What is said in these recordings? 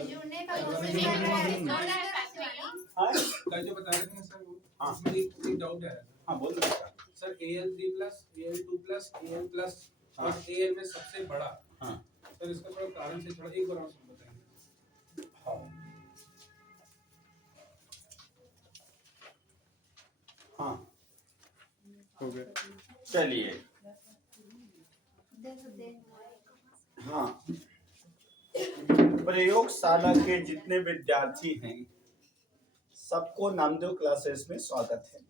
जुड़ने का कोशिश कर रहा है। कल जो बता रहे थे ना सर वो, हाँ। इसमें एक डाउट है हाँ बोल दो बेटा। सर Al3+, Al2+, Al+ हाँ। और Al में सबसे बड़ा, हाँ सर इसका थोड़ा कारण से थोड़ा एक बार और बताएंगे। हाँ हाँ हो गया। चलिए हाँ, प्रयोगशाला के जितने विद्यार्थी हैं सबको नामदेव क्लासेस में स्वागत है।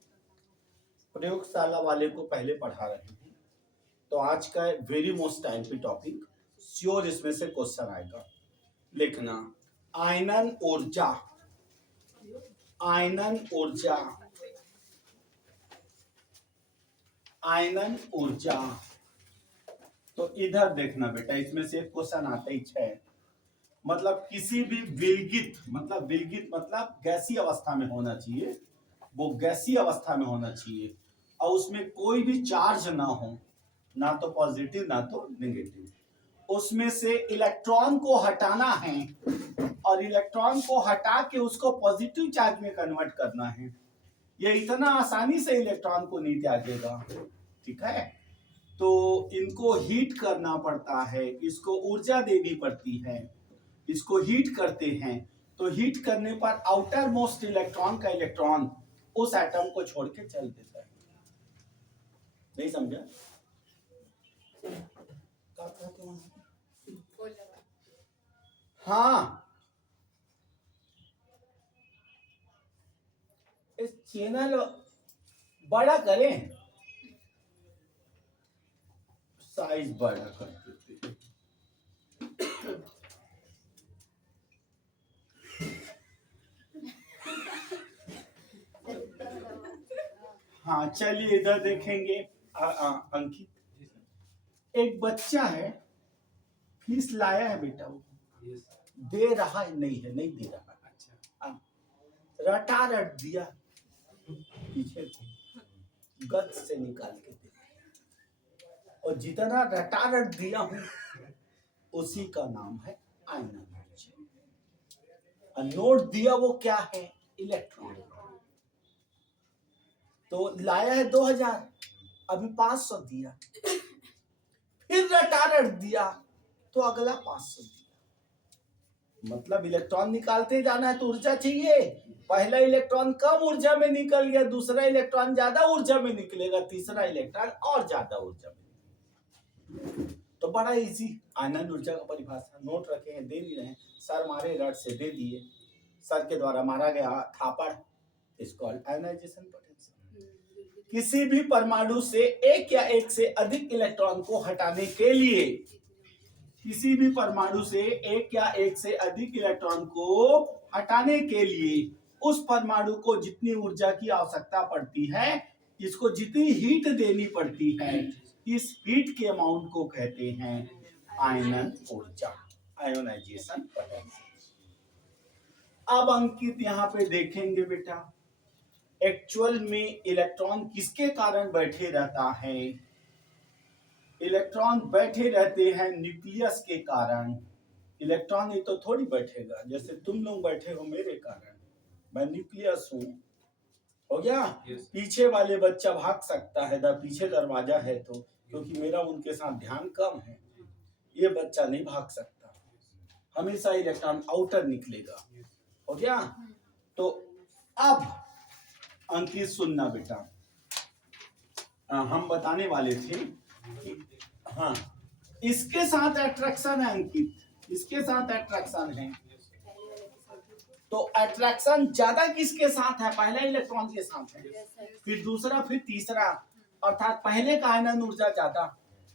प्रयोगशाला वाले को पहले पढ़ा रहे हैं, तो आज का very most time topic sure इसमें से क्वेश्चन आएगा। लिखना आयनन ऊर्जा, आयनन ऊर्जा, आयनन ऊर्जा। तो इधर देखना बेटा, इसमें से एक क्वेश्चन आता ही है। मतलब किसी भी विलगित, मतलब विलगित मतलब गैसीय अवस्था में होना चाहिए, वो गैसीय अवस्था में होना चाहिए और उसमें कोई भी चार्ज ना हो, ना तो पॉजिटिव ना तो नेगेटिव। उसमें से इलेक्ट्रॉन को हटाना है और इलेक्ट्रॉन को हटा के उसको पॉजिटिव चार्ज में कन्वर्ट करना है। ये इतना आसानी से इलेक्ट्रॉन को नहीं त्यागेगा, ठीक है। तो इनको हीट करना पड़ता है, इसको ऊर्जा देनी पड़ती है, इसको हीट करते हैं। तो हीट करने पर आउटर मोस्ट इलेक्ट्रॉन का इलेक्ट्रॉन उस एटम को छोड़ के चल देता है। नहीं समझा? हाँ, इस चैनल बड़ा करें, साइज बड़ा कर देते। हाँ चलिए इधर देखेंगे। अंकित, एक बच्चा है, फीस लाया है बेटा, वो दे रहा है नहीं है, नहीं दे रहा। अच्छा, रटा रट दिया, पीछे से गत से निकाल के दे, और जितना रटा रट दिया हूं उसी का नाम है आयनन ऊर्जा। नोट दिया वो क्या है? इलेक्ट्रॉन। तो लाया है 2000, अभी 500 दिया, फिर रटा रट दिया तो अगला 500 दिया। मतलब इलेक्ट्रॉन निकालते जाना है तो ऊर्जा चाहिए। पहला इलेक्ट्रॉन कम ऊर्जा में निकल गया, दूसरा इलेक्ट्रॉन ज्यादा ऊर्जा में निकलेगा, तीसरा इलेक्ट्रॉन और ज्यादा ऊर्जा में। तो बड़ा इजी आयनन ऊर्जा का परिभाषा नोट रखे हैं, दे भी रहे हैं। सर मारे रट से दे दिए, सर के द्वारा मारा गया थापड़ इज कॉल्ड आयनाइजेशन पोटेंशियल। किसी भी परमाणु से एक या एक से अधिक इलेक्ट्रॉन को हटाने के लिए, किसी भी परमाणु से एक या एक से अधिक इलेक्ट्रॉन को हटाने के लिए उस परमाणु को जितनी ऊर्जा की आवश्यकता पड़ती है, इसको जितनी हीट देनी पड़ती है, इस हीट के अमाउंट को कहते हैं आयनन ऊर्जा, आयोनाइजेशन पोटेंशियल। अब अंकित यहाँ पे देखेंगे बेटा, एक्चुअल में इलेक्ट्रॉन किसके कारण बैठे रहता है? इलेक्ट्रॉन बैठे रहते हैं न्यूक्लियस के कारण। इलेक्ट्रॉन ही तो थोड़ी बैठेगा, जैसे तुम लोग बैठे हो मेरे कारण, मैं न्यूक्लियस हूँ, हो गया। पीछे वाले बच्चा भाग सकता है, पीछे दरवाजा है तो, क्योंकि मेरा उनके साथ ध्यान कम है। ये बच्चा नहीं भाग सकता, हमेशा इलेक्ट्रॉन आउटर निकलेगा, हो गया। तो अब अंकित सुनना बेटा, हम बताने वाले थे कि हाँ इसके साथ अट्रैक्शन है अंकित, इसके साथ अट्रैक्शन है। तो अट्रैक्शन ज्यादा किसके साथ है? पहला इलेक्ट्रॉन के साथ है, फिर दूसरा, फिर तीसरा। अर्थात पहले का आयनन ऊर्जा ज्यादा,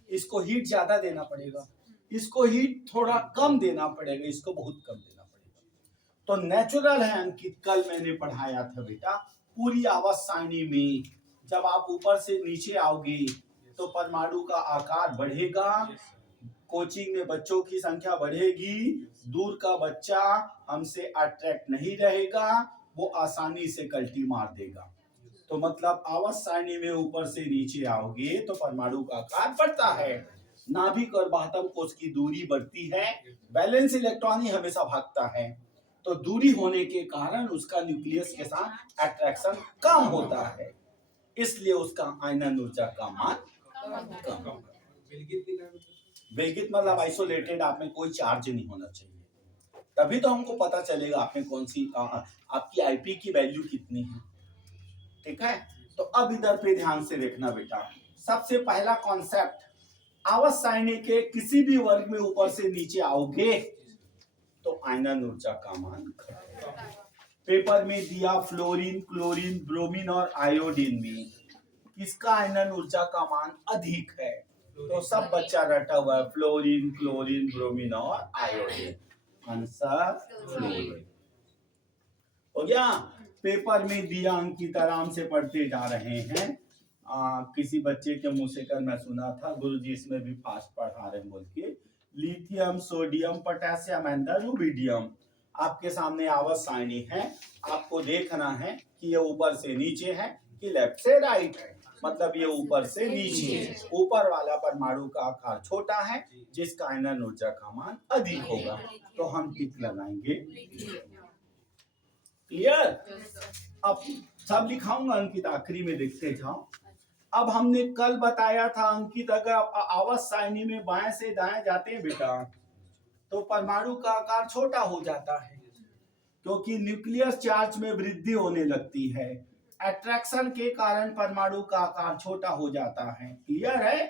इसको हीट ज्यादा देना पड़ेगा, इसको हीट थोड़ा कम देना पड़ेगा, इसको बहुत कम देना पड़ेगा। तो नेचुरल है अंकित, कल मैंने पढ़ाया था बेटा, पूरी आवर्त सारणी में जब आप ऊपर से नीचे आओगे तो परमाणु का आकार बढ़ेगा, कोचिंग में बच्चों की संख्या बढ़ेगी, दूर का बच्चा हमसे अट्रैक्ट नहीं रहेगा, वो आसानी से कल्टी मार देगा। तो मतलब आवर्त सारणी में ऊपर से नीचे आओगे तो परमाणु का आकार बढ़ता है। नाभिक और बाह्यतम कोश की दूरी बढ़ती है, वैलेंस इलेक्ट्रॉन ही हमेशा भागता है, तो दूरी होने के कारण उसका न्यूक्लियस के साथ अट्रैक्शन कम होता है, इसलिए उसका आयनन ऊर्जा का मान कम। विलगित मतलब आइसोलेटेड, आप में कोई चार्ज नहीं होना चाहिए, तभी तो हमको पता चलेगा आप में कौन सी आपकी आईपी की वैल्यू कितनी है। ठीक है, तो अब इधर पे ध्यान से देखना बेटा। सबसे पहला कॉन्सेप्ट, आवर्त सारणी के किसी भी वर्ग में ऊपर से नीचे आओगे तो आयनन ऊर्जा का मान घटेगा। पेपर में दिया फ्लोरीन, क्लोरीन, ब्रोमीन और आयोडीन में किसका आयनन ऊर्जा का मान अधिक है, तो सब बच्चा रटा हुआ है, फ्लोरीन, क्लोरीन, ब्रोमीन और आयोडीन। आंसर फ्लोरीन हो गया। पेपर में दिया, अंकित आराम से पढ़ते जा रहे हैं। किसी बच्चे के मुंह से कर मैं सुना था, गुरुजी इसमें भी फास्ट पढ़ा रहे बोल के। Lithium, sodium, potassium and rubidium आपके सामने आवर्त सारणी है। आपको देखना है कि ये ऊपर से नीचे है कि लेफ्ट से राइट है, मतलब ये ऊपर से नीचे है। ऊपर वाला परमाणु का आकार छोटा है, जिसका आयनन ऊर्जा का मान अधिक होगा, तो हम टिक लगाएंगे। क्लियर? अब सब लिखाऊंगा अंकित, आखिरी में देखते जाओ। अब हमने कल बताया था अंकित, अगर आवर्त सारणी में बाएं से दाएं जाते हैं बेटा तो परमाणु का आकार छोटा हो जाता है, क्योंकि न्यूक्लियस चार्ज में वृद्धि होने लगती है, अट्रैक्शन के कारण परमाणु का आकार छोटा हो जाता है। क्लियर है?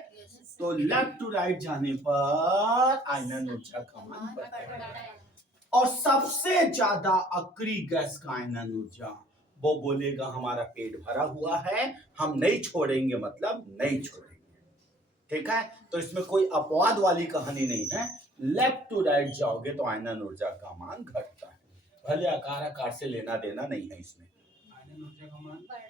तो लेफ्ट टू राइट जाने पर आयनन ऊर्जा का मान बढ़ेगा, और सबसे ज्यादा अक्रिय गैस का आयनन ऊर्जा, वो बोलेगा हमारा पेट भरा हुआ है, हम नहीं छोड़ेंगे, मतलब नहीं छोड़ेंगे। ठीक है, तो इसमें कोई अपवाद वाली कहानी नहीं है। लेफ्ट टू राइट जाओगे तो आयनन ऊर्जा का मान घटता है, भले आकार से लेना देना नहीं है, इसमें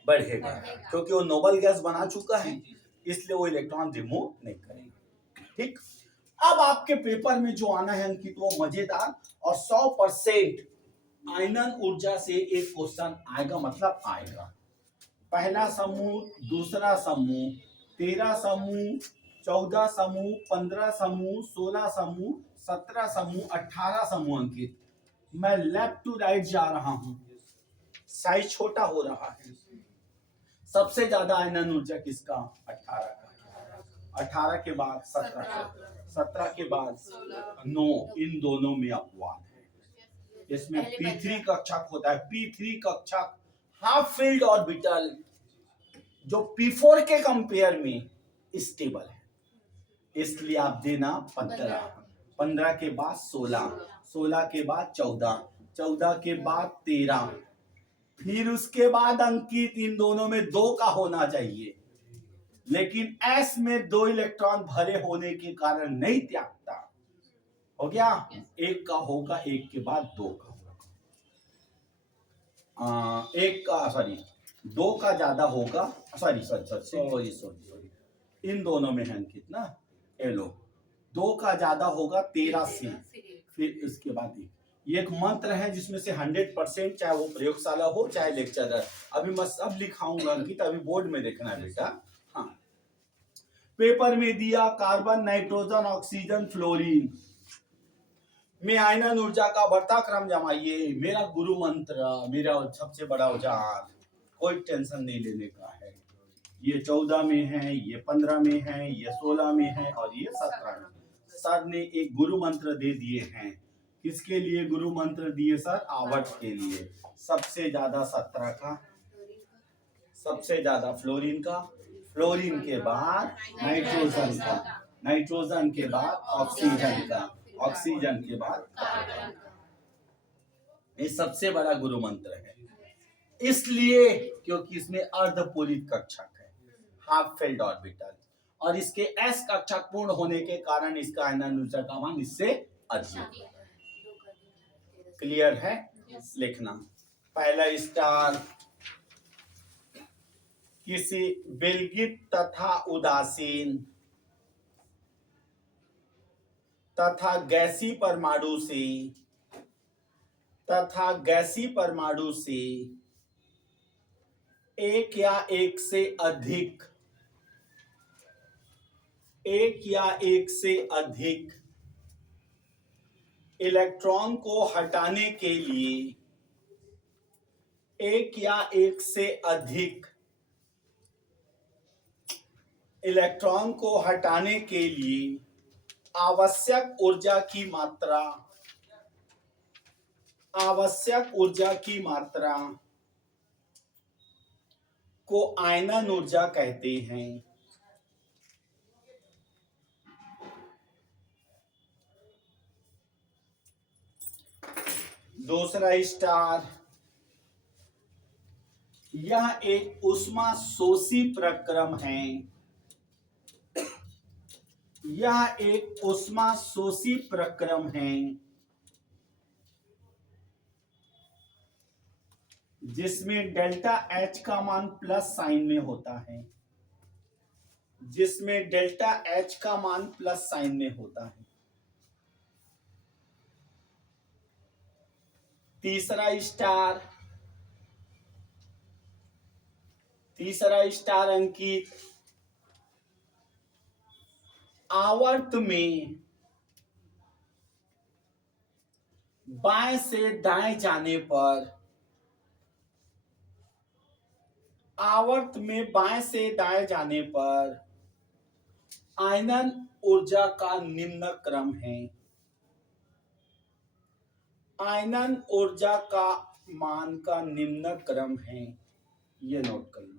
बढ़ेगा, क्योंकि वो नोबल गैस बना चुका है, इसलिए वो इलेक्ट्रॉन रिमूव नहीं करेगा। ठीक, अब आपके पेपर में जो आना है अंकित वो मजेदार और 100% आयनन ऊर्जा से एक क्वेश्चन आएगा, मतलब आएगा। पहला समूह, दूसरा समूह, 13 समूह, 14 समूह, 15 समूह, 16 समूह, 17 समूह, 18 समूह अंकित। मैं लेफ्ट टू राइट जा रहा हूं, साइज छोटा हो रहा है। सबसे ज्यादा आयनन ऊर्जा किसका? 18 का। 18 के बाद 17 का, 17 के बाद 9, इन दोनों में अपवाद है। इसमें P3 कक्षक होता है, P3 कक्षक हाफ फील्ड ऑर्बिटल, जो P4 के कंपेयर में स्टेबल है, इसलिए आप देना 15, 15 के बाद 16, 16 के बाद 14, 14 के बाद 13, फिर उसके बाद अंकित इन दोनों में 2 का होना चाहिए, लेकिन S में 2 इलेक्ट्रॉन भरे होने के कारण नहीं त्यागता। हो गया, 1 का होगा, 1 के बाद 2 का होगा, 1 का सॉरी 2 का ज्यादा होगा, सॉरी इन दोनों में है अंकित ना, ये लो 2 का ज्यादा होगा 13 से, फिर इसके बाद ये एक मंत्र है जिसमें से 100%, चाहे वो प्रयोगशाला हो चाहे लेक्चरर, अभी मैं सब लिखाऊंगा अंकित, अभी बोर्ड में देखना है बेटा। हाँ, पेपर में दिया कार्बन, नाइट्रोजन, ऑक्सीजन, फ्लोरीन में आयनन ऊर्जा का बढ़ता क्रम जमाइए। मेरा गुरु मंत्र, मेरा सबसे बड़ा औजार, कोई टेंशन नहीं लेने का है। ये 14 में है, ये 15 में है, ये 16 में है और ये 17 में। सर ने एक गुरु मंत्र दे दिए हैं। किसके लिए गुरु मंत्र दिए सर? आवर्त के लिए। सबसे ज्यादा 17 का, सबसे ज्यादा फ्लोरीन का, फ्लोरीन के बाद नाइट्रोजन का, नाइट्रोजन के बाद ऑक्सीजन का, ऑक्सीजन के बाद कार्बन का। ये सबसे बड़ा गुरु मंत्र है, इसलिए क्योंकि इसमें अर्धपूरित कक्षक है, हाफ फील्ड ऑर्बिटल, और इसके S कक्षक पूर्ण होने के कारण इसका आयनन ऊर्जा का मान इससे अधिक है। क्लियर है? लिखना पहला स्टार, किसी विलगित तथा उदासीन तथा गैसी परमाणु से एक या एक से अधिक एक या एक से अधिक इलेक्ट्रॉन को हटाने के लिए एक या एक से अधिक इलेक्ट्रॉन को हटाने के लिए आवश्यक ऊर्जा की मात्रा को आयनन ऊर्जा कहते हैं। दूसरा स्टार, यह एक ऊष्मा शोषी प्रक्रम है। यह एक ऊष्मा शोषी प्रक्रम है जिसमें डेल्टा H का मान प्लस साइन में होता है। जिसमें डेल्टा H का मान प्लस साइन में होता है। तीसरा स्टार अंकित आवर्त में बाएं से दाएं जाने पर आयनन ऊर्जा का निम्न क्रम है। आयनन ऊर्जा का मान का निम्न क्रम है। ये नोट कर लो।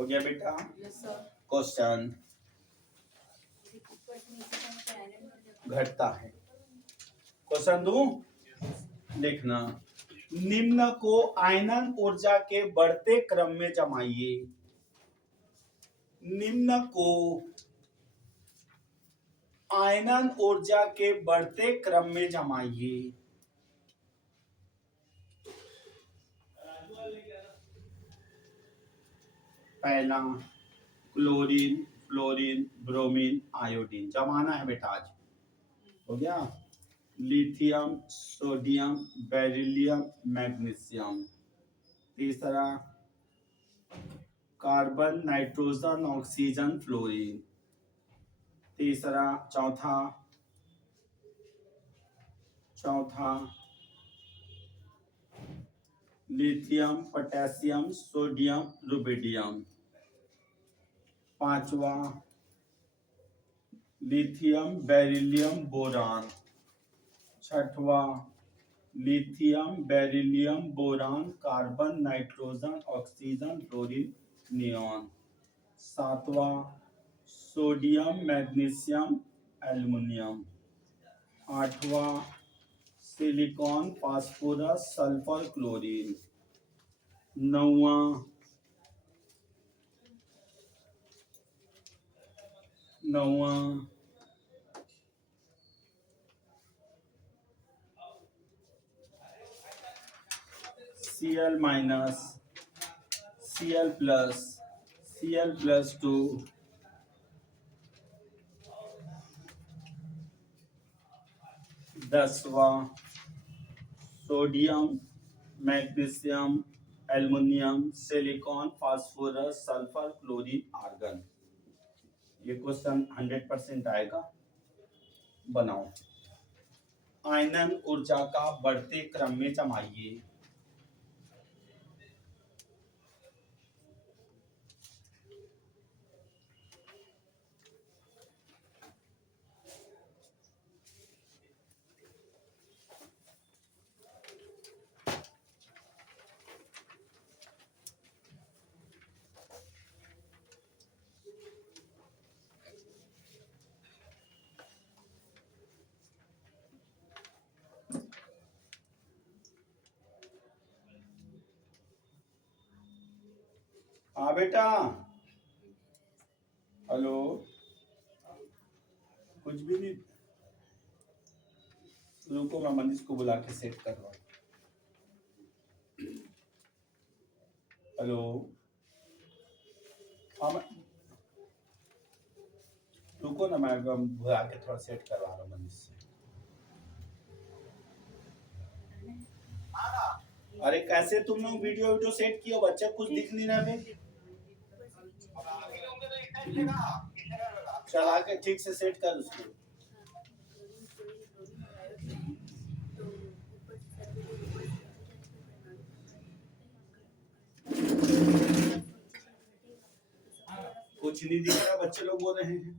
हो गया बेटा? क्वेश्चन घटता है। क्वेश्चन दूं? देखना, निम्न को आयनन ऊर्जा के बढ़ते क्रम में जमाइए। निम्न को आयनन ऊर्जा के बढ़ते क्रम में जमाइए। पहला क्लोरीन, फ्लोरीन, ब्रोमीन, आयोडीन जमाना है बेटा आज। हो गया? Lithium, sodium, beryllium, magnesium. तीसरा कार्बन, नाइट्रोजन, ऑक्सीजन, फ्लोरीन। चौथा लिथियम, पोटेशियम, सोडियम, रुबिडियम। पांचवा लिथियम, बेरिलियम, बोरान। छठवा lithium, beryllium, boron, carbon, nitrogen, oxygen, fluorine, neon. सातवा सोडियम, मैग्नीशियम, एल्युमिनियम। आठवा सिलिकॉन, फास्फोरस, सल्फर, क्लोरीन। नौवा Cl minus, Cl plus, Cl plus 2। दसवा sodium, magnesium, aluminium, silicon, phosphorus, sulphur, chlorine, argon. ये question 100% आएगा। बनाओ। आयनन ऊर्जा का बढ़ते क्रम में जमाइए। हाँ बेटा, हेलो, कुछ भी नहीं। रुको, मैं मनीष को बुला के सेट करवा। हेलो, हाँ रुको ना, मैं बुला के थोड़ा सेट करवा रहा हूँ मनीष से। अरे कैसे तुम लोग वीडियो सेट किए, बच्चे कुछ दिख नहीं रहा है। चला के ठीक से सेट कर उसको। कुछ नहीं दिख रहा, बच्चे लोग बोल रहे हैं,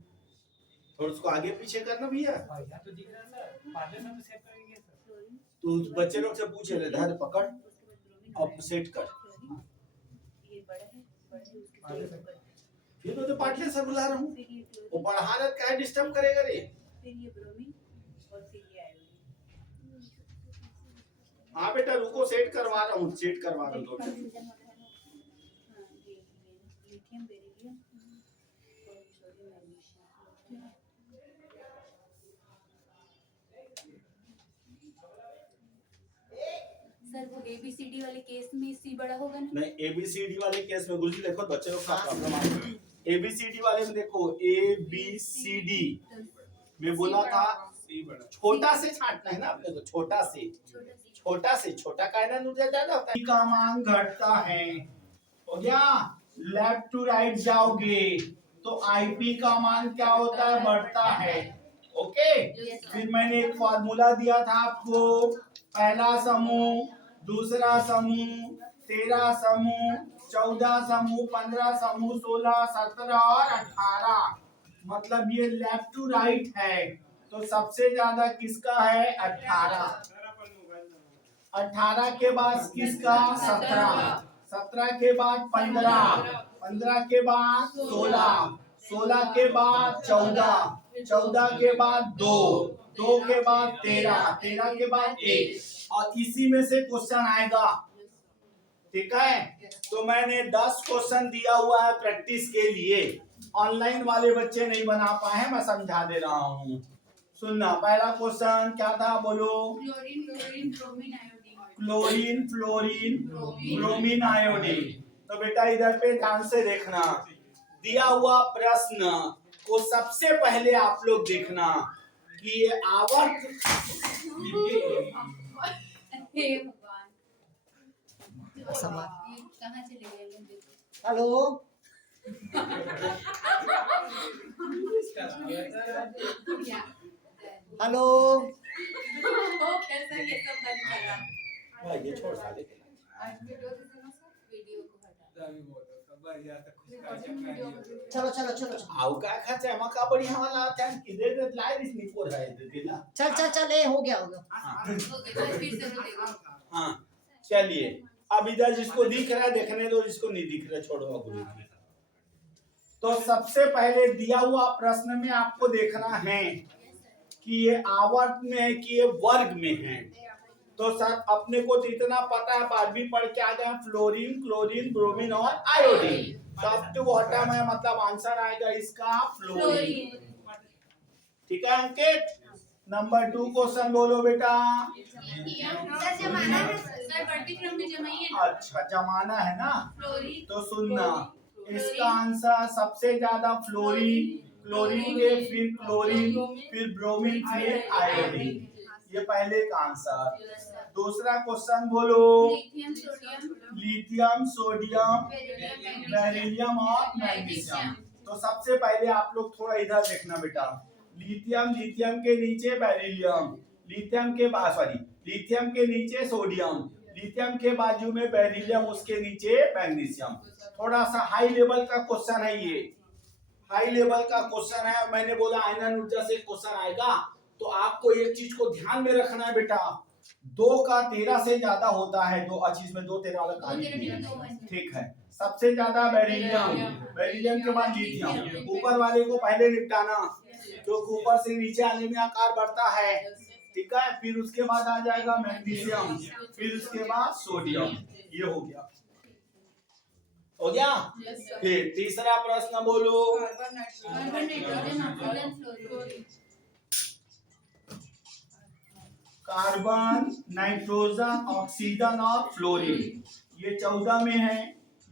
थोड़ा उसको आगे पीछे करना भैया। तो दिख रहा है सर, पार्लर में तो सेट करेंगे सर। तो बच्चे लोग से पूछे ले, धर पकड़ अब सेट कर। फिर मैं तो पार्टनर से बुला रहा हूँ, वो बढ़ा रहा क्या डिस्टर्ब करेगा रे। हाँ बेटा रुको, सेट करवा रहा हूँ, सेट करवा रहा हूँ। सर वो ABCD वाले केस में C बड़ा होगा ना? नहीं, ABCD वाले केस में गुरुजी देखो बच्चे लोग का प्रॉब्लम आ रहा है। ABCD वाले में देखो, ABCD में बोला था छोटा से छांटना है ना अपने को, छोटा से छोटा का है ना, नुकसान ज्यादा होता है। का मान घटता है, हो गया। लेफ्ट टू राइट जाओगे तो IP का मान क्या होता है, बढ़ता है। ओके, फिर मैंने एक फॉर्मूला दिया था आपको, पहला समूह, दूसरा समूह, 13 समूह, 14 समूह, 15 समूह, 16, 17 और 18। मतलब ये लेफ्ट टू राइट है, तो सबसे ज्यादा किसका है, 18। 18 के बाद किसका, 17। 17 के बाद 15, 15 के बाद 16, 16 के बाद 14, 14 के बाद 2, 2 के बाद 13, 13 के बाद 1, और इसी में से क्वेश्चन आएगा। ठीक है, तो मैंने 10 क्वेश्चन दिया हुआ है प्रैक्टिस के लिए, ऑनलाइन वाले बच्चे नहीं बना पाए हैं, मैं समझा दे रहा हूँ। सुनना, पहला क्वेश्चन क्या था, बोलो। Chlorine fluorine bromine iodine. तो बेटा इधर पे ध्यान से देखना, दिया हुआ प्रश्न को सबसे पहले आप लोग देखना कि ये आवर्त कहाँ चले गए? हेलो हेलो, कैसा ये सब बंद करा? भाई ये छोड़ साले के। वीडियो को हटा। चलो चलो चलो चलो, आउ का खर्चा है, मका बढ़िया वाला था किधर दे लाइव इसने को रहा है देला। चल चल चल, ये हो गया हो गया। ओके, फिर से देखो। हाँ चलिए, अब इधर जिसको दिख रहा है देखने दो, जिसको नहीं दिख रहा छोड़ो गुरु जी। तो सबसे पहले दिया हुआ प्रश्न में आपको देखना है कि ये आवर्त में है कि ये वर्ग में है। तो सर अपने को तो इतना पता है, 12वीं पढ़ के आ गए, फ्लोरीन क्लोरीन ब्रोमीन और आयोडीन। टॉप टू बॉटम है, मतलब आंसर आएगा इसका फ्लोरीन। ठीक है अंकित। नंबर 2 क्वेश्चन बोलो बेटा। सर जमाना है, सर बढ़ती क्रम में जमाइए। अच्छा जमाना है ना, फ्लोरीन। तो सुनना, इसका आंसर सबसे ज्यादा फ्लोरीन, क्लोरीन के फिर क्लोरीन, फिर ब्रोमीन, फिर आयोडीन। ये पहले का आंसर। दूसरा क्वेश्चन बोलो। लिथियम सोडियम बेरिलियम और मैग्नीशियम। तो सबसे पहले आप लोग थोड़ा इधर देखना बेटा, लिथियम के नीचे बेरिलियम, लिथियम के नीचे सोडियम, लिथियम के बाजू में बेरिलियम, उसके नीचे मैग्नीशियम। थोड़ा सा हाई लेवल का क्वेश्चन है ये, हाई लेवल का क्वेश्चन है। मैंने बोला आयनन ऊर्जा से क्वेश्चन आएगा, तो आपको एक चीज को ध्यान में रखना है बेटा, 2 का 13 से ज्यादा होता है। 2 चीज में 2 13 वाला कहानी है। ठीक है, सबसे ज्यादा बेरिलियम के बाद लिथियम। ऊपर वाले को पहले निपटाना, क्योंकि ऊपर से नीचे आने में आकार बढ़ता है। ठीक है, फिर उसके बाद आ जाएगा मैग्नीशियम, फिर उसके बाद सोडियम। ये हो गया, हो गया। फिर तीसरा प्रश्न बोलो। कार्बन नाइट्रोजन ऑक्सीजन और फ्लोरीन, ये 14 में है,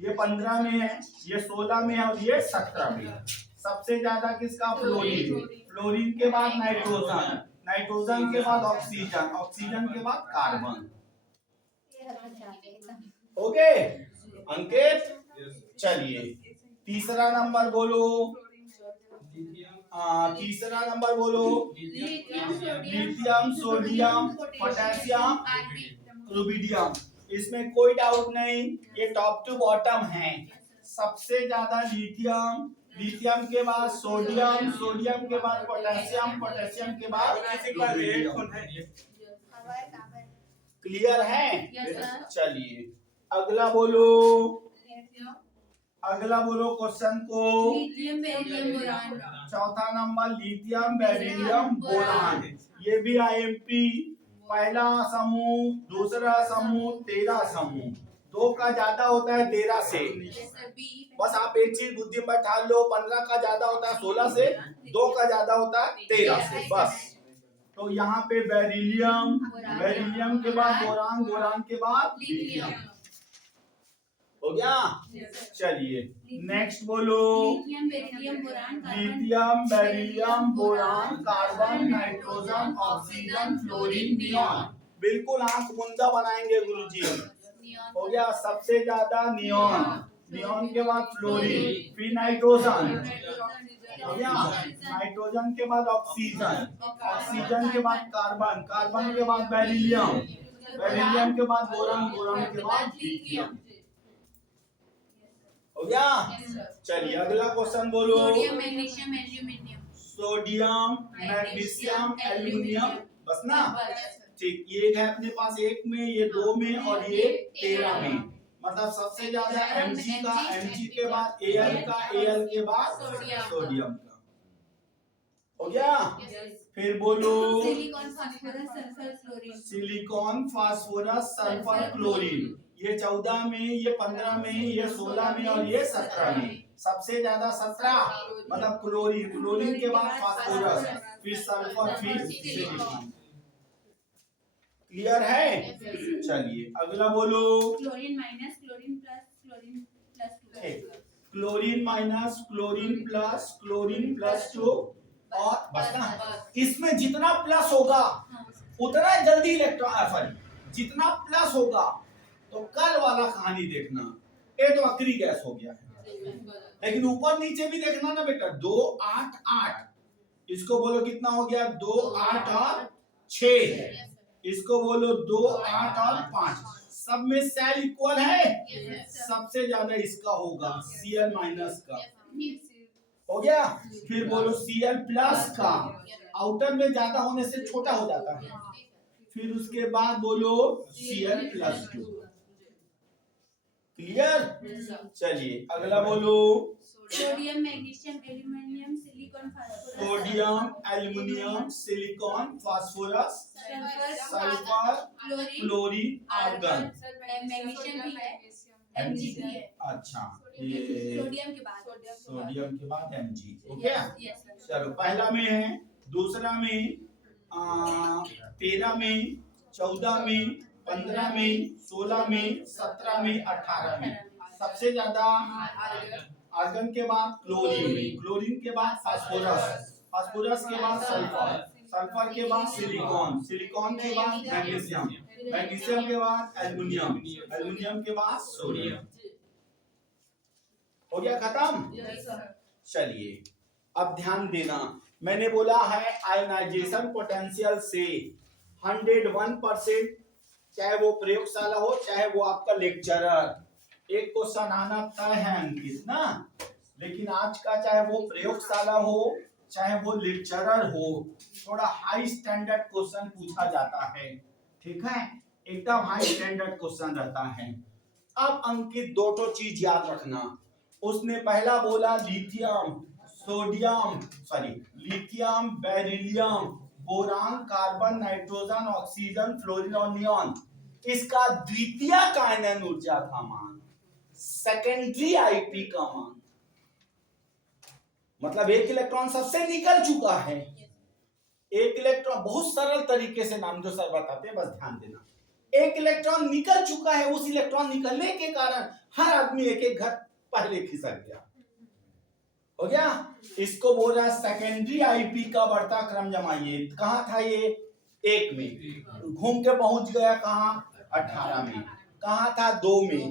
ये 15 में है, ये 16 में है और ये 17 में है। सबसे ज्यादा किसका? फ्लोरीन। फ्लोरीन के बाद नाइट्रोजन, नाइट्रोजन के बाद ऑक्सीजन, ऑक्सीजन के बाद कार्बन। ओके अंकित, चलिए तीसरा नंबर बोलो। तीसरा नंबर बोलो। Lithium, sodium, potassium, rubidium. इसमें कोई डाउट नहीं, ये टॉप टू बॉटम है। सबसे ज्यादा लिथियम, लिथियम के बाद सोडियम, सोडियम के बाद पोटेशियम, पोटेशियम के बाद रुबिडियम। क्लियर है? चलिए अगला बोलो, अगला बोलो क्वेश्चन को। चौथा नंबर लिथियम बेरिलियम बोरान। ये भी आईएमपी। पहला समूह, दूसरा समूह, 13 समूह। 2 का ज्यादा होता है 13 से। बस आप एक चीज बुद्धि में बैठा लो, 15 का ज्यादा होता है 16 से, 2 का ज्यादा होता है 13 से, बस। तो यहाँ पे बेरिलियम, बेरिलियम के बाद बोरान, बोरान के बाद लिथियम। हो गया? चलिए नेक्स्ट बोलो। Lithium, beryllium, boron, carbon, nitrogen, oxygen, fluorine, neon. बिल्कुल आंख मुंदा बनाएंगे गुरुजी। हो गया? सबसे ज्यादा नियॉन, नियॉन के बाद फ्लोरीन, फिर नाइट्रोजन। हो गया? नाइट्रोजन के बाद ऑक्सीजन, ऑक्सीजन के बाद कार्बन, कार्बन के बाद बेरिलियम, बेरिलियम के बाद बोरान, बोरान के बाद लिथियम। हो गया? चलिए अगला क्वेश्चन बोलो। Sodium, magnesium, aluminium. Sodium, magnesium, aluminium, बस ना? ठीक, ये है अपने पास 1 में, ये 2 में और ये 13 में। मतलब सबसे ज्यादा Mg का, Mg के बाद Al का, Al के बाद सोडियम का। हो गया? फिर बोलो। Silicon, phosphorus, sulphur, chlorine. Silicon, phosphorus, sulphur, chlorine. ये 14 में, ये 15 में, ये 16 में और ये 17 में। सबसे ज्यादा 17, मतलब क्लोरीन, क्लोरीन के बाद फास्फोरस, फिर सल्फर, फिर सिलिकॉन। क्लियर है? चलिए अगला बोलो। Chlorine minus, chlorine plus, chlorine plus 2। Chlorine minus, chlorine plus, chlorine plus 2 और बस ना। इसमें जितना प्लस होगा उतना जल्दी इलेक्ट्रॉन, सॉरी, जितना प्लस होगा तो कल वाला कहानी देखना। ये तो आखिरी गैस हो गया है, लेकिन ऊपर नीचे भी देखना ना बेटा। 2 8 8, इसको बोलो कितना हो गया? 2 8 और 6। इसको बोलो 2 8 और 5। सब में सेल इक्वल है। सबसे ज्यादा इसका होगा Cl माइनस का। हो गया? फिर बोलो Cl प्लस का, आउटर में ज्यादा होने से छोटा हो जाता है। फिर उसके बाद बोलो Cl प्लस 2। क्लियर? चलिए अगला बोलो। Sodium, magnesium, aluminium, silicon, phosphorus. Sodium, aluminium, silicon, phosphorus, sulphur, chlorine, argon. Magnesium भी है, Mg भी है। अच्छा, ये सोडियम के बाद, सोडियम के बाद Mg। ओके? Yes sir. चलो पहला में है, दूसरा में 13 में, 14 में, 15 में, 16 में, 17 में, 18 में। सबसे ज्यादा आर्गन के बाद क्लोरीन, क्लोरीन के बाद फास्फोरस, फास्फोरस के बाद सल्फर, सल्फर के बाद सिलिकॉन, सिलिकॉन के बाद मैग्नीशियम, मैग्नीशियम के बाद एल्युमिनियम, एल्युमिनियम के बाद सोडियम। हो गया खत्म? चलिए अब ध्यान देना, मैंने बोला है आयनाइजेशन पोटेंशियल से 101%, चाहे वो प्रयोगशाला हो चाहे वो आपका लेक्चरर। एक क्वेश्चन आना तय है अंकित ना, लेकिन आज का चाहे वो प्रयोगशाला हो चाहे वो लेक्चरर हो, थोड़ा हाई स्टैंडर्ड क्वेश्चन पूछा जाता है। ठीक है? एकदम हाई स्टैंडर्ड क्वेश्चन रहता है। अब अंकित 2 चीज याद रखना। उसने पहला बोला lithium, sodium, sorry lithium, beryllium, boron, carbon, nitrogen, oxygen, fluorine और नियॉन। इसका द्वितीय कायनन ऊर्जा का मान, सेकेंडरी आईपी का मान, मतलब 1 इलेक्ट्रॉन सबसे निकल चुका है। 1 इलेक्ट्रॉन, बहुत सरल तरीके से नाम जो सर बताते हैं, बस ध्यान देना। एक इलेक्ट्रॉन निकल चुका है, उस इलेक्ट्रॉन निकलने के कारण हर आदमी एक एक घर पहले खिसक गया। हो गया। इसको बोल रहा है सेकेंडरी आईपी का बढ़ता क्रम जमाइए। कहां था ये? 1 में। घूम के पहुंच गया कहां? 18 में। कहां था? 2 में।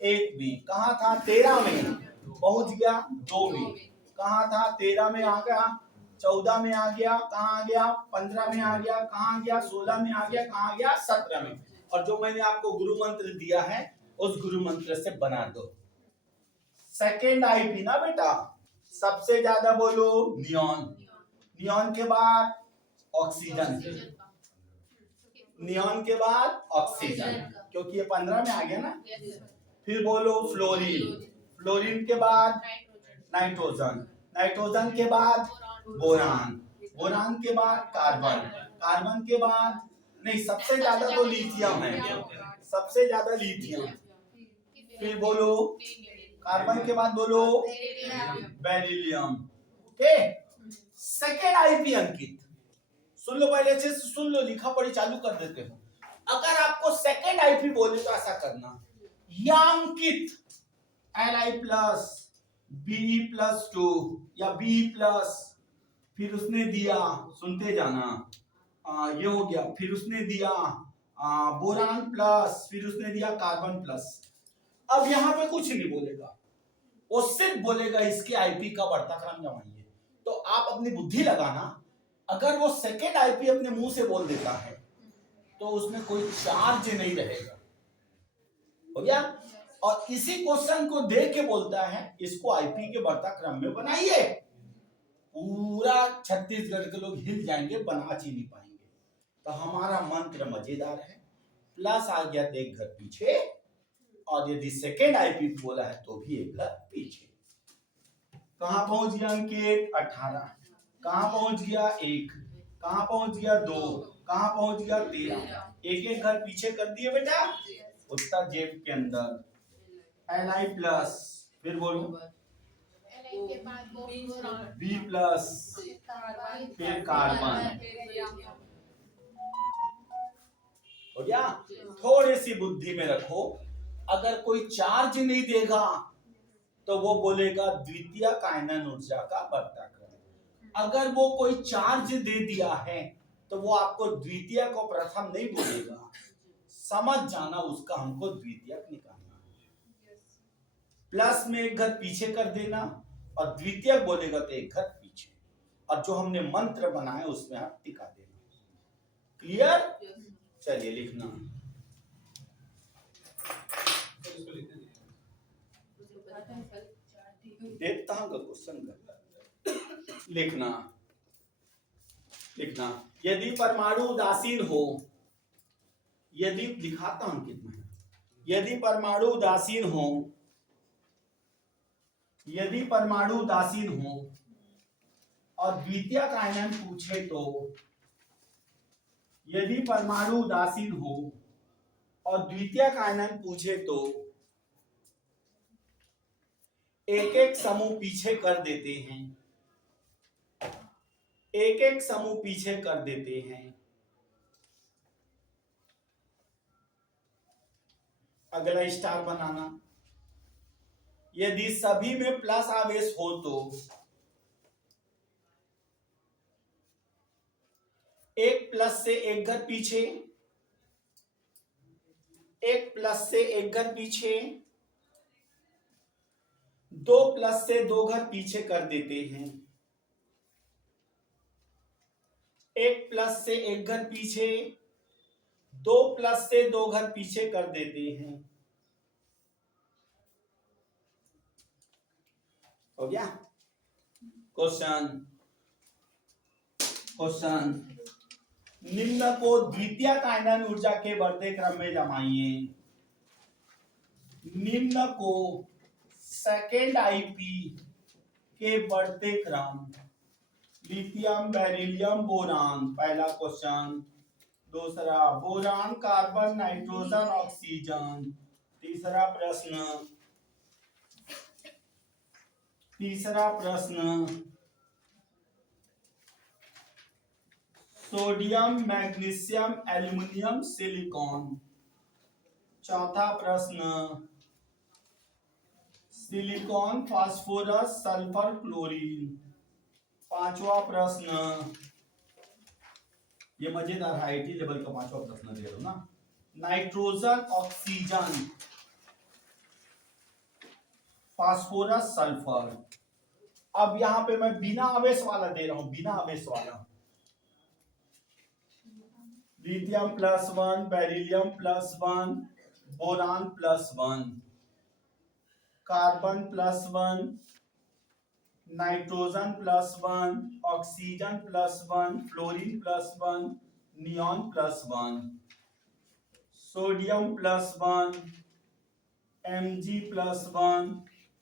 1 में। कहां था? 13 में। पहुंच गया 2 में। कहां था? 13 में आ गया, 14 में आ गया, कहां आ गया? 15 में आ गया, कहां आ गया? 16 में आ गया, कहां आ गया? 17 में। और जो मैंने आपको गुरु मंत्र दिया है उस गुरु मंत्र से बना दो। सेकेंड आईपी ना बेटा, सबसे ज्यादा बोलो नियॉन। नियॉन के बाद ऑक्सीजन, नियॉन के बाद ऑक्सीजन, क्योंकि ये 15 में आ गया ना। फिर बोलो फ्लोरीन, फ्लोरीन के बाद नाइट्रोजन, नाइट्रोजन के बाद बोरान, बोरान के बाद कार्बन, कार्बन के बाद नहीं, सबसे ज्यादा तो लिथियम है, सबसे ज्यादा लिथियम। फिर बोलो कार्बन के बाद बोलो बेरिलियम। ओके, सेकेंड आईपी अंकित सुन लो, पहले अच्छे से सुन लो, लिखा पढ़ी चालू कर देते हो। अगर आपको सेकेंड आईपी बोले तो ऐसा करना, यांकित Li प्लस Be प्लस 2 या Be प्लस, फिर उसने दिया, सुनते जाना, ये हो गया, फिर उसने दिया बोरान प्लस, फिर उसने दिया कार्बन प्लस। अब यहाँ पे कुछ नहीं बोलेगा, वो सिर्फ बोलेगा इसके आईपी का बढ़ता क्रम जमाइए। तो आप अपनी बुद्धि लगाना, अगर वो सेकेंड आईपी अपने मुंह से बोल देता है तो उसमें कोई चार्ज नहीं रहेगा। हो गया। और इसी क्वेश्चन को देख के बोलता है इसको आईपी के बढ़ता क्रम में बनाइए। पूरा छत्तीसगढ़ के लोग हिल जाएंगे, बना ही नहीं पाएंगे। तो हमारा मंत्र मजेदार है, प्लस आ गया तो एक घर पीछे, और यदि सेकेंड आईपी बोला है तो भी एक घर पीछे। कहां पहुंच गया अंकित? 18। कहां पहुंच गया? 1। कहां पहुंच गया? 2। कहां पहुंच गया? 13। एक एक घर पीछे कर दिए बेटा, उत्तर जेब के अंदर। Li प्लस, फिर बोलो B प्लस, फिर कार्बन। हो गया। थोड़ी सी बुद्धि में रखो, अगर कोई चार्ज नहीं देगा तो वो बोलेगा द्वितीयक आयनन ऊर्जा का बढ़ता क्रम। अगर वो कोई चार्ज दे दिया है तो वो आपको द्वितीयक और प्रथम नहीं बोलेगा, समझ जाना उसका हमको द्वितीयक निकालना है। प्लस में एक घर पीछे कर देना, और द्वितीयक बोलेगा तो एक घर पीछे, और जो हमने मंत्र बनाया उसमें आप टिका देना। क्लियर? चलिए लिखना, देखता हूं क्वेश्चन करता। लिखना, लिखना, यदि परमाणु उदासीन हो, यदि, दिखाता हूं कितना, यदि परमाणु उदासीन हो, यदि परमाणु उदासीन हो और द्वितीयक आयनन पूछे तो, यदि परमाणु उदासीन हो और द्वितीयक आयनन पूछे तो एक एक समूह पीछे कर देते हैं, एक एक समूह पीछे कर देते हैं। अगला स्टार बनाना, यदि सभी में प्लस आवेश हो तो एक प्लस से एक घर पीछे, एक प्लस से एक घर पीछे, 2 प्लस से 2 घर पीछे कर देते हैं, एक प्लस से एक घर पीछे, 2 प्लस से 2 घर पीछे कर देते हैं। हो गया क्वेश्चन। क्वेश्चन, निम्न को द्वितीयक आयनन ऊर्जा के बढ़ते क्रम में जमाइए। निम्न को सेकेंड आईपी के बढ़ते क्रम, लिथियम, बेरिलियम, बोरान, पहला क्वेश्चन। दूसरा, बोरान, कार्बन, नाइट्रोजन, ऑक्सीजन। तीसरा प्रश्न, तीसरा प्रश्न, सोडियम, मैग्नीशियम, एल्युमिनियम, सिलिकॉन। चौथा प्रश्न, सिलिकॉन, फास्फोरस, सल्फर, क्लोरीन। पांचवा प्रश्न, ये मजेदार है, आईटी लेवल का पांचवा प्रश्न दे रहा हूं ना। Nitrogen, oxygen, phosphorus, sulphur. अब यहां पे मैं बिना आवेश वाला दे रहा हूं, बिना आवेश वाला। Lithium +1, beryllium +1, boron +1, carbon +1, nitrogen +1, oxygen +1, fluorine +1, neon +1, sodium +1, Mg+1,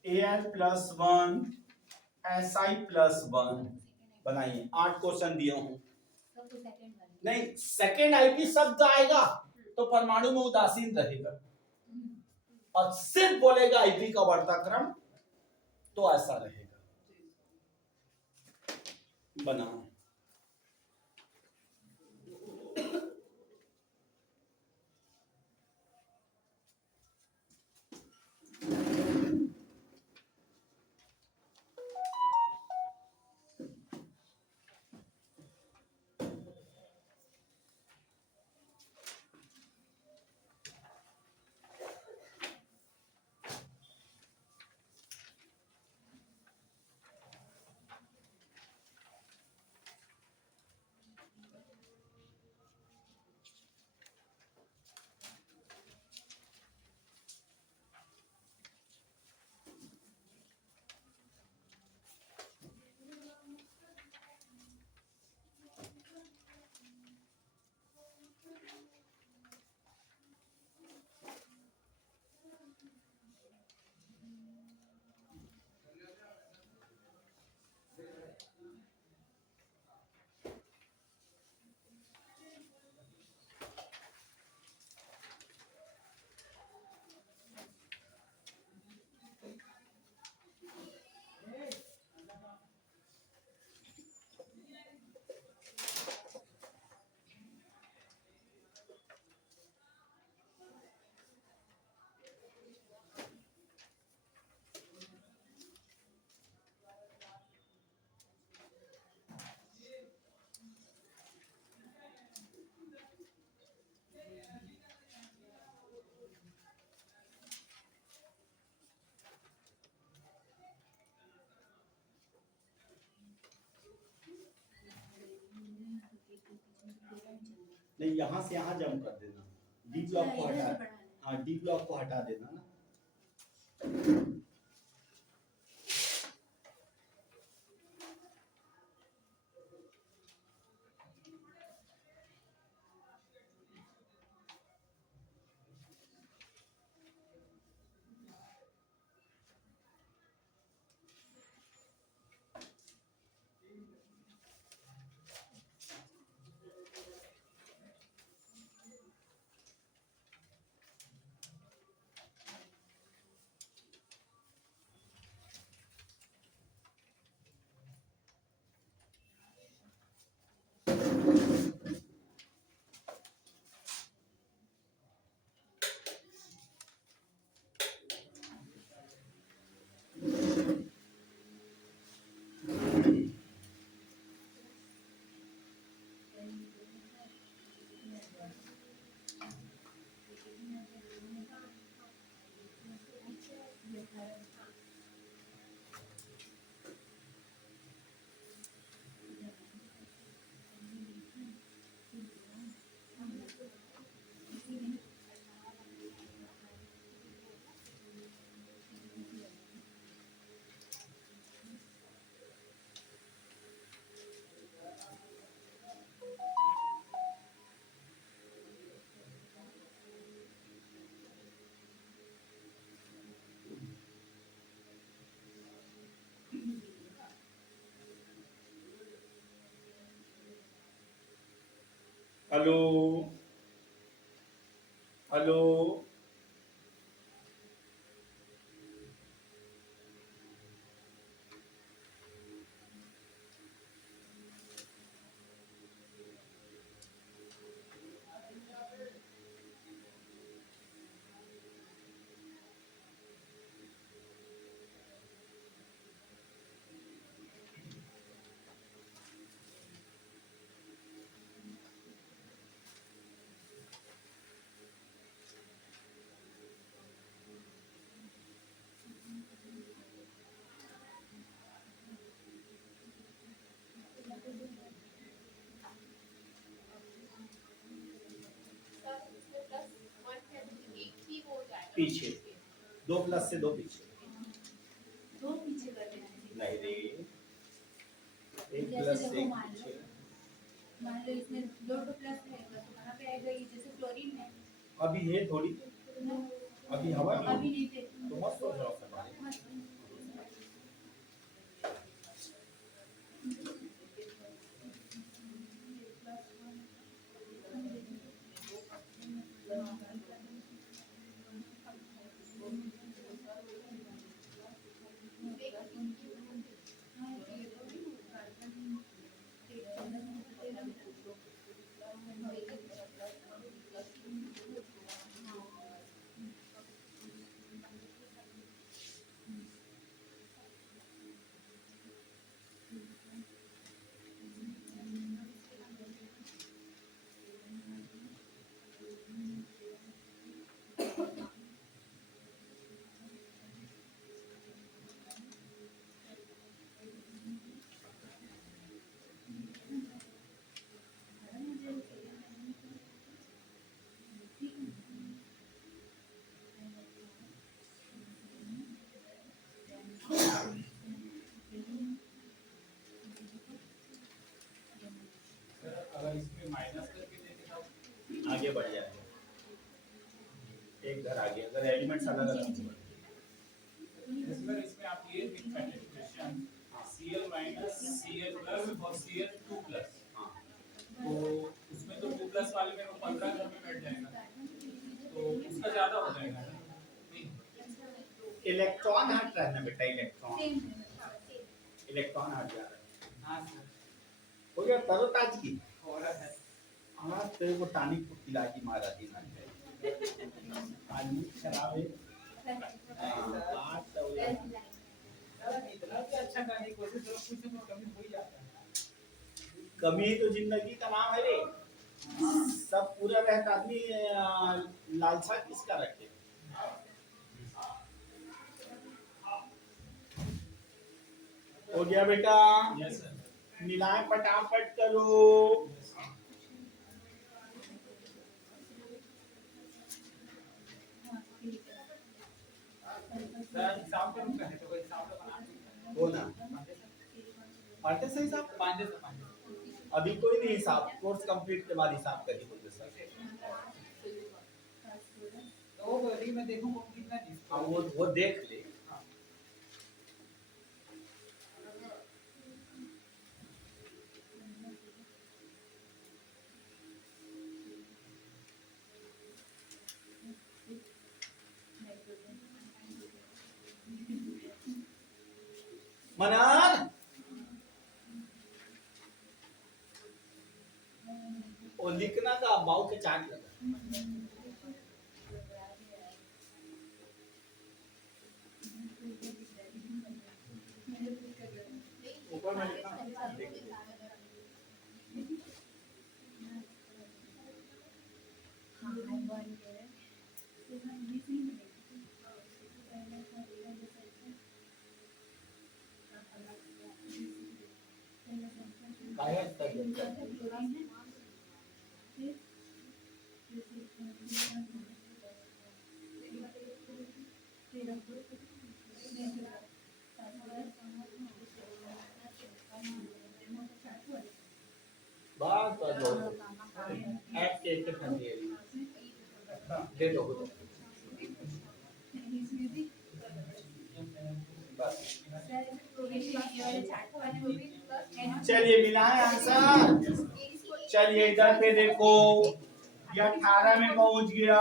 Al+1, Si+1। बनाइए, 8 क्वेश्चन दिए हूं। नहीं, सेकेंड आईपी शब्द आएगा तो परमाणु में उदासीन रहेगा, और सिर्फ बोलेगा आईपी का बढ़ता क्रम तो ऐसा रहेगा। बनाओ। नहीं, यहां से यहां जंप कर देना, डी ब्लॉक को हटा, हाँ डी ब्लॉक को हटा देना ना। हेलो हेलो, पीछे, 2 प्लस से 2 पीछे, दो पीछे कर देना है। नहीं रे, 1 जैसे प्लस देखो, से मान लो पीछे। इसमें दो प्लस रहेगा तो कहाँ पे आएगा? ये जैसे क्लोरीन है अभी ये थोड़ी, अभी हवा में, अभी नहीं थे। तो मत सोच रहा हूँ। अगर इसमें माइनस करके देते तो आगे बढ़ जाएगा, एक घर आगे, अगर एलिमेंट्स अलग अलग इसमें आप ये equation Cl minus Cl plus और Cl2 प्लस, तो उसमें तो 2 प्लस वाले में वो 15 घर में बैठ जाएगा, तो उसका ज्यादा हो जाएगा ना? इलेक्ट्रॉन हट रहा है ना बेटा, इलेक्ट्रॉन हट जा रहा है। हाँ सर, हो गया तरोताजगी। हो रहा है। हाँ तेरे को टानिक को पिला की मारा दी ना, आदमी शराब है। बात तो वो है। इतना भी अच्छा करने की कोशिश करो, कुछ तो कभी हो ही जाता है। कमी तो जिंदगी का नाम है रे, सब पूरा रहता आदमी लालसा किसका रखे। हो गया बेटा, यस सर। मिलाए फटाफट करो। सर हिसाब करूँ क्या है तो कोई हिसाब तो बना हो ना, पाते सही साहब। पांडे से अभी कोई नहीं हिसाब, कोर्स कंप्लीट के बाद हिसाब करिए बोलते सर। तो वो बॉडी में देखूं वो कितना डिस्क अब वो देख ले। मनन वो लिखना का बाउ के चाट लगा। ऊपर में लिखना काया बात कर लो, ऐप के एक ठंडी दे दो बस। चलिए मिलाएं आंसर। चलिए इधर पे देखो, ये 18 में पहुंच गया,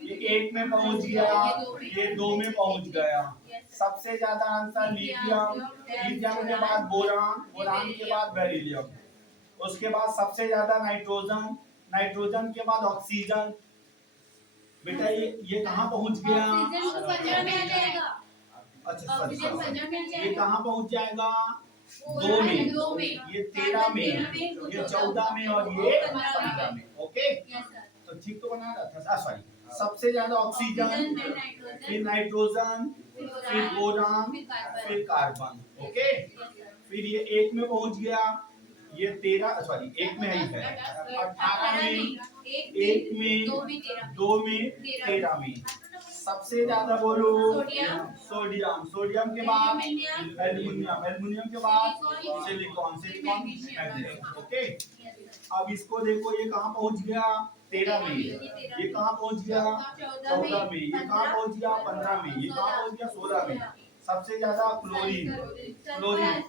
ये 1 में पहुंच गया, ये 2 में पहुंच गया। सबसे ज्यादा आंसर लिथियम, लिथियम के बाद बोरान, बोरान के बाद बेरिलियम, उसके बाद सबसे ज्यादा नाइट्रोजन, नाइट्रोजन के बाद ऑक्सीजन। बेटा ये कहाँ पहुंच गया? अच्छा ये कहाँ पहुंच जाएगा? 2 में, ये 13 में, ये 14 में और ये 15 में। ओके तो ठीक तो बना रहा था। सॉरी, सबसे ज्यादा ऑक्सीजन, फिर नाइट्रोजन, फिर बोरान, फिर कार्बन। ओके फिर ये 1 में पहुंच गया, ये 13 सॉरी 1 में ही है, 18 में, 1 में, 2 में, 13 में। सबसे ज्यादा बोलो सोडियम। सोडियम, सोडियम के बाद एल्यूमिनियम। एल्युमिनियम, एल्युमिनियम के बाद silicon. Silicon, silicon magnesium. Magnesium. Okay, Yes, sir. अब इसको देखो ये कहाँ पहुंच गया 13 में, ये कहाँ पहुंच गया 14 में, ये कहाँ पहुंच गया 15 में, ये कहाँ पहुंच गया 16 में। सबसे ज्यादा chlorine, chlorine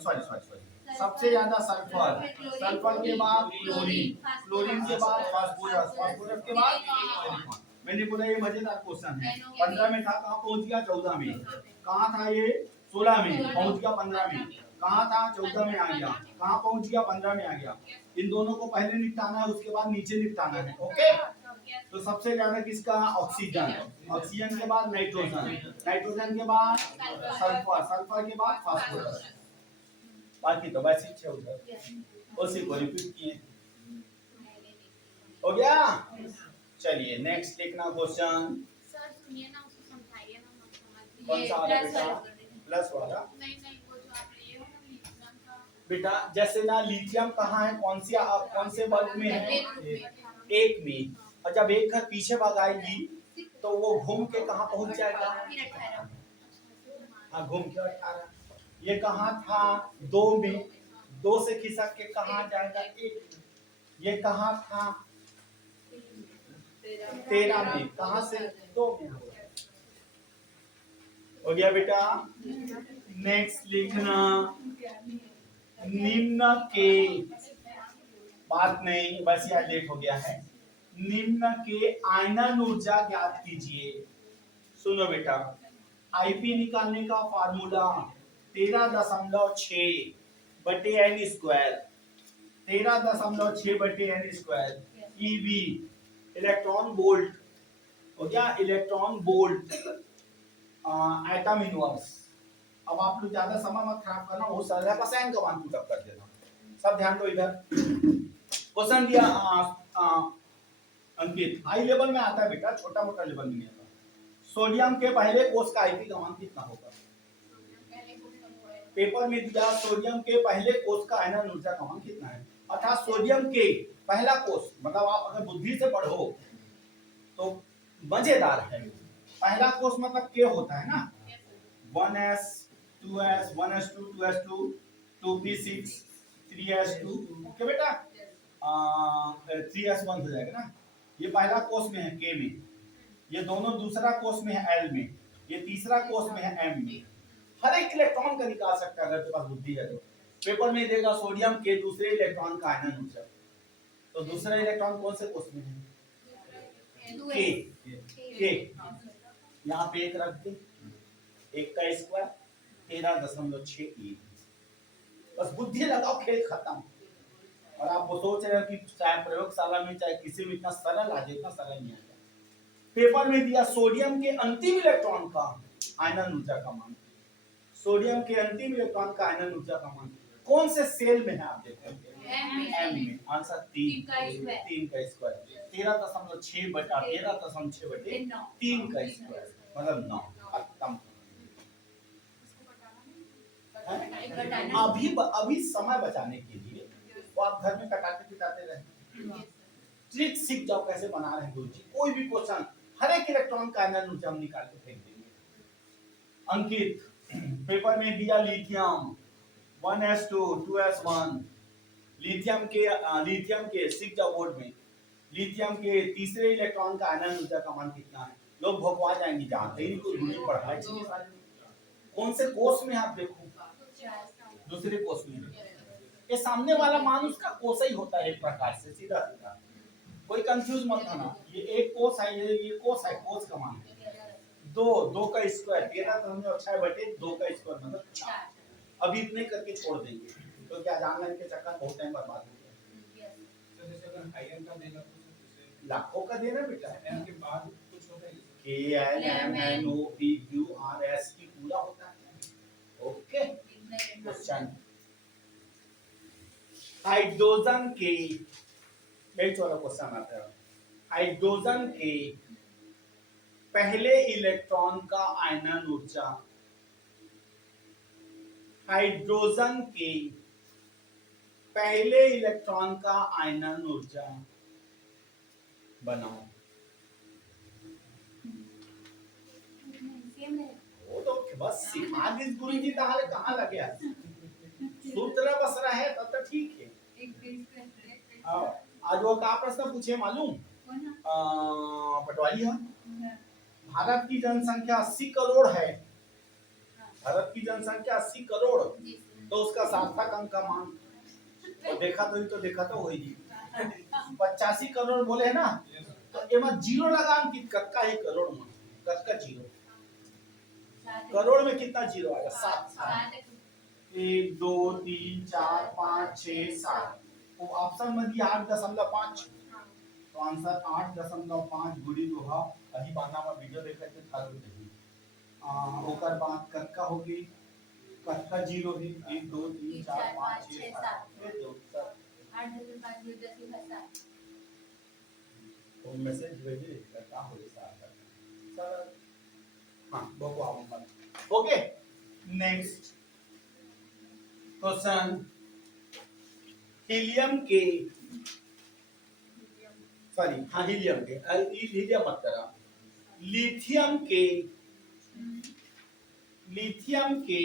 sorry sorry sorry सबसे ज्यादा सल्फर, सल्फर के बाद क्लोरीन, क्लोरीन के बाद फास्फोरस, फास्फोरस के बाद सिलिकॉन। मैंने बोला ये मजेदार क्वेश्चन है। 15 में था, कहाँ पहुंच गया 14 में, कहाँ था ये 16 में, पहुंच गया 15 में, कहाँ था 14 में आ गया, कहाँ पहुंच गया 15 में आ गया। इन दोनों को पहले निपटाना है, उसके बाद नीचे निपटाना है। ओके, तो सबसे ज्यादा किसका ऑक्सीजन, ऑक्सीजन के बाद नाइट्रोजन, नाइट्रोजन के बाद सल्फर, सल्फर के बाद फास्फोरस। बाकी तो वैसे ही उधर उसी को रिपीट किए। हो गया, चलिए नेक्स्ट लिखना क्वेश्चन। सर सुनिए ना, उसको समझाइए ना, हम समझ कौन सा वाला प्लस बेटा, वाला। प्लस वाला नहीं नहीं, वो जो आप लिए हो ना लिथियम का, बेटा। जैसे ना लिथियम कहाँ है, कौन से वर्ग में है, एक में, और जब एक घर पीछे भगाएगी तो वो घूम के कहाँ पहुंच जाएगा, हाँ घूम के 18। ये कहाँ था 2 में, 2 से खिसक के कहाँ जाएगा 1। ये कहाँ था 13 में, कहाँ से 2 में हो गया बेटा। नेक्स्ट लिखना, निम्न के, बात नहीं बस यार लेट हो गया है। निम्न के आयनन ऊर्जा ज्ञात कीजिए। सुनो बेटा, आईपी निकालने का फार्मूला 13.6 बटे n स्क्वायर, 13.6 बटे n square EV, electron volt हो गया, इलेक्ट्रॉन वोल्ट एटम इनवर्स। अब आप लोग ज्यादा समय मत खराब करना, हो सकता है कोसाइन का मान पुटअप कर देना। सब ध्यान दो इधर, क्वेश्चन दिया अंकित, हाई लेवल में आता है बेटा, छोटा मोटा लेवल में नहीं आता। सोडियम के पहले कोष का आईपी का मान कितना होगा, पेपर में दिया सोडियम के पहले कोष का आयनन ऊर्जा का मान कितना है, अर्थात सोडियम के पहला कोष, मतलब आप अगर बुद्धि से पढ़ो तो मजेदार है। पहला कोष मतलब के होता है ना, 1s 2s 1s2 2s2 2p6 3s2, okay बेटा, 3s1 हो जाएगा ना। ये पहला कोष में है के में, ये दोनों दूसरा कोष में है एल में, ये तीसरा कोष में है एम में। हर एक इलेक्ट्रॉन का निकाल सकता है अगर तुम्हारे पास बुद्धि है तो। पेपर में देगा सोडियम के दूसरे इलेक्ट्रॉन का आयनन ऊर्जा, तो दूसरा इलेक्ट्रॉन कौन से कोष में है, के। यहाँ पे एक रख दे, 1 का स्क्वायर 13.6 ई। बस बुद्धि लगाओ, खेल खत्म। और आप वो सोच रहे हो कि चाहे प्रयोगशाला में चाहे किसी में इतना सरल आ जाए, इतना सरल नहीं आता। पेपर में दिया सोडियम के अंतिम इलेक्ट्रॉन का आयनन ऊर्जा का मान, सोडियम के अंतिम इलेक्ट्रॉन का आयनन ऊर्जा का मान कौन से सेल में है आप देखो, एम में। आंसर 3 का स्क्वायर 13.6 बटा 13.6 बटे 3 का स्क्वायर मतलब 9। खत्म। अभी समय बचाने के लिए वो आप घर में कटाते पिटाते रहे, ट्रिक सीख जाओ कैसे बना रहे हैं गुरुजी। कोई भी क्वेश्चन हर एक इलेक्ट्रॉन का आयनन ऊर्जा हम निकाल के फेंक देंगे। अंकित, पेपर में दिया लिथियम 1s2 2s1, लिथियम के सीख जाओ बोर्ड में, लिथियम के तीसरे इलेक्ट्रॉन का आयनन ऊर्जा का मान कितना है। लोग भगवा जाएंगे, जानते ही इनको गुरुजी पढ़ाई चाहिए। कौन से कोष में आप देखो, दूसरे कोष में। ये सामने वाला मान उसका कोष ही होता है एक प्रकार से, सीधा सीधा, कोई कंफ्यूज मत होना। ये एक कोष है, ये कोष है, कोष का मान 2 का स्क्वायर 13.6 बटे 2 का स्क्वायर मतलब 4। अभी इतने करके छोड़ देंगे तो क्या जानने के चक्कर बहुत टाइम बर्बाद हो गया। तो जैसे अगर आयन का देगा तो लाखों का देना बेटा, एन के बाद कुछ होता है, K L M N O P Q R S की पूरा होता है। ओके, क्वेश्चन हाइड्रोजन के, एक वाला क्वेश्चन आता है, हाइड्रोजन के पहले इलेक्ट्रॉन का आयनन ऊर्जा, हाइड्रोजन के पहले इलेक्ट्रॉन का आयनन ऊर्जा बनाओ। केम रहे वो तो बस सिखा दी गुरुजी ताले कहाँ लगे आज सूत्र बस रहे तब तो ठीक है। एक बेस पे हाँ, आज वो का प्रश्न पूछे मालूम कौन है पटवारी है भारत की जनसंख्या 80 करोड़ है। भारत की जनसंख्या 80 करोड़ तो उसका सार्थक अंक का मान और देखा तो वही जी 85 करोड़ बोले है ना तो एमा जीरो लगा अंकित कक्का है करोड़ में कक्का जीरो करोड़ में कितना जीरो आएगा 7 1 2 3 4 5 6 7 वो ऑप्शन में दिया 8.5 तो आंसर 8.5 गुड़ी दोहा अभी बाना में वीडियो देखते थे थारो देखी ओकर बाद कक्का होगी कक्का जीरो है 1 2 3 4 5 6 7 ये दो सब 8.5 10 7 तो मैसेज भेजे कक्का हो गया सर हां वो आऊंगा ओके नेक्स्ट क्वेश्चन हीलियम के सॉरी हाँ हीलियम के हीलियम मत करा लिथियम के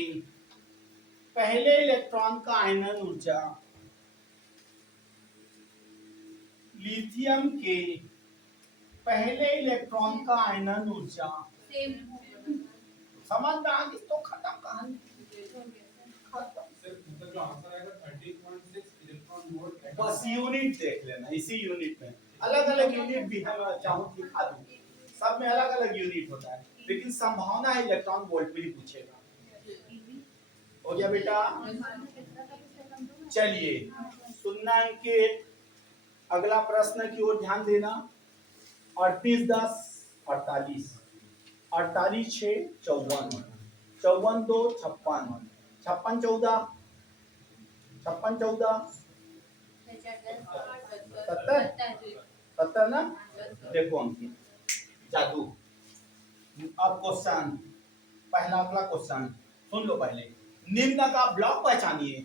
पहले इलेक्ट्रॉन का आयनन ऊर्जा लिथियम के पहले इलेक्ट्रॉन का आयनन ऊर्जा सेम समझ में आ गई तो खत्म कहानी खत्म सर मतलब जो आंसर आएगा 30.6 इलेक्ट्रॉन वोल्ट बस यूनिट देख लेना इसी यूनिट में अलग अलग यूनिट भी हम चाहूँ दिखा दूँ सब में अलग अलग यूनिट होता है लेकिन संभावना है इलेक्ट्रॉन वोल्ट में ही पूछेगा। हो गया बेटा चलिए सुनना के अगला प्रश्न की ओर ध्यान देना 38 10 48 48 6 54 54 2 56 56 14 56 14 70 ना देखो अंकित जादू अब क्वेश्चन पहला अगला क्वेश्चन सुन लो पहले निम्न का ब्लॉक पहचानिए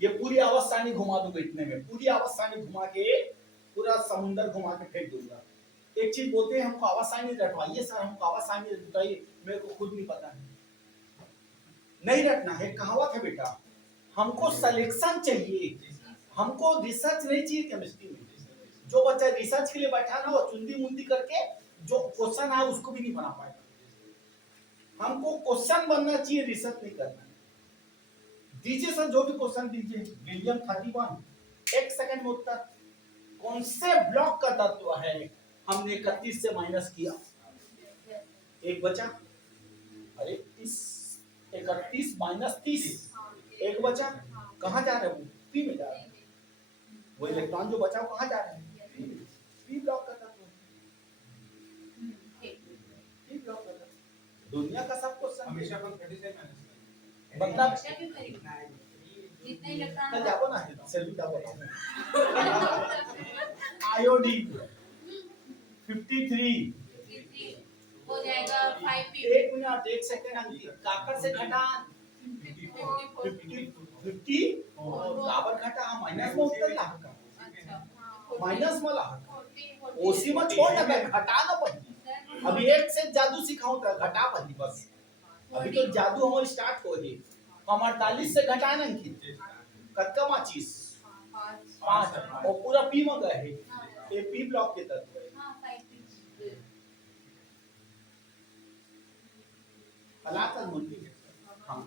ये पूरी आवर्त सारणी घुमा दूंगा इतने में पूरी आवर्त सारणी घुमा के पूरा समुंदर घुमा के फेंक दूंगा। एक चीज बोलते हैं हमको आवर्त सारणी रटवाइए सर हमको आवर्त सारणी रटवाइए मेरे को खुद नहीं पता है नहीं रटना है कहावत है बेटा हमको सिलेक्शन चाहिए हमको रिसर्च नहीं चाहिए केमिस्ट्री में जो बच्चा रिसर्च के लिए बैठा ना वो चुंदी मुंदी करके जो क्वेश्चन है उसको भी नहीं बना पाएगा। हमको क्वेश्चन बनना चाहिए रिसर्च नहीं करना दीजिए सर जो भी क्वेश्चन दीजिए विलियम 31 एक सेकंड में उत्तर कौन से ब्लॉक का तत्व है हमने 31 से माइनस किया एक बचा अरे 31 माइनस 30 एक बचा कहाँ जा रहे हो पी में जा रहे हैं वो इलेक्ट्रॉन जो बचा वो कहाँ जा रहे हैं पी ब्लॉक का तत्व पी ब्लॉक का तत्व दुनिया का सब क्वेश्चन हमेशा अपन 30 से माइनस मतलब क्या क्यों करेगा जितने कल इलेक्ट्रॉन जाओ ना सेल्फी डालो आयोडीन 53 हो जाएगा 5 पी एक मिनट एक सेकंड अंकित काकर से घटान 50 बराबर घटा माइनस में उत्तर ला माइनस में ला ओसी में छोड़ ना घटा ना पड़ी अभी एक से जादू सिखाऊं तो घटा पड़ी बस अभी तो जादू हमारी स्टार्ट हो गई हम 48 से घटाए ना अंकित कक्का माचिस 5 और पूरा पी में गए है ये पी ब्लॉक के तत्व है हां 5 पी हालात मुंडी हां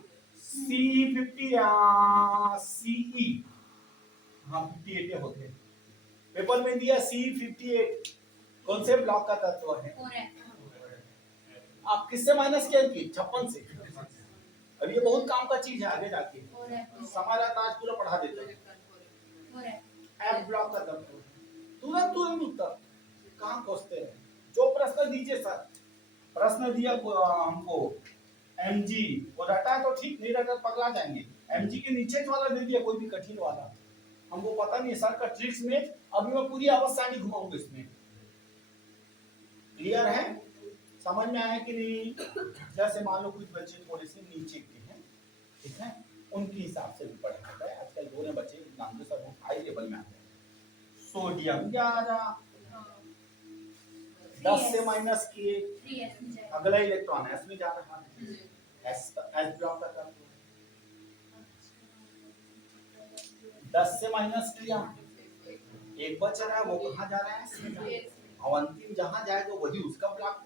C50 या CE हां 58 होते हैं पेपर में दिया C58 कौन से ब्लॉक का तत्व है हो रहा है आप किससे माइनस किया कि 56 से अब ये बहुत काम का चीज है आगे जाके हो रहा है हमारा ताज पूरा पढ़ा देता है हो रहा है एफ ब्लॉक का तत्व तुरंत तुरंत उत्तर कहाँ खोजते हैं जो प्रश्न दीजिए सर प्रश्न दिया हमको mg वो रटा तो ठीक नहीं रटा पगला जाएंगे mg के नीचे वाला दे दिया कोई भी कठिन वाला हमको पता नहीं सर का ट्रिक्स में अभी मैं पूरी अवस्था नहीं घुमाऊंगा इसमें क्लियर है समझ में आया कि नहीं जैसे मान लो कुछ बच्चे थोड़े से नीचे के हैं ठीक है उनके हिसाब से भी पढ़ा जाता है आजकल दोनों बच्चे नाम सब हाई लेवल में आते हैं सोडियम 11 10 से माइनस किए 3s में जाएगा। अगला इलेक्ट्रॉन एस में जा रहा है, एस ब्लॉक का कर दो। 10 से माइनस किया, एक बच रहा है, वो कहाँ जा रहा है, एस में जा रहा है। और अंतिम जहां जाएगा वही उसका block.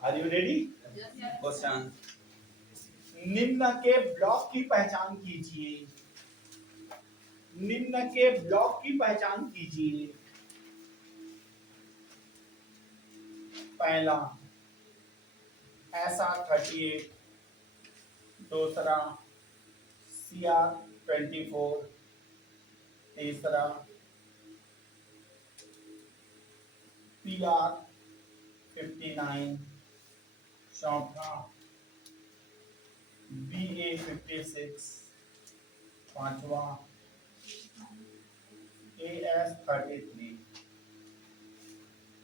Are you ready? Question, निम्न के ब्लॉक की पहचान कीजिए, निम्न के ब्लॉक की पहचान कीजिए। पहला SR38, दूसरा CR24, तीसरा PR59, चौथा BA56, पांचवा AS33।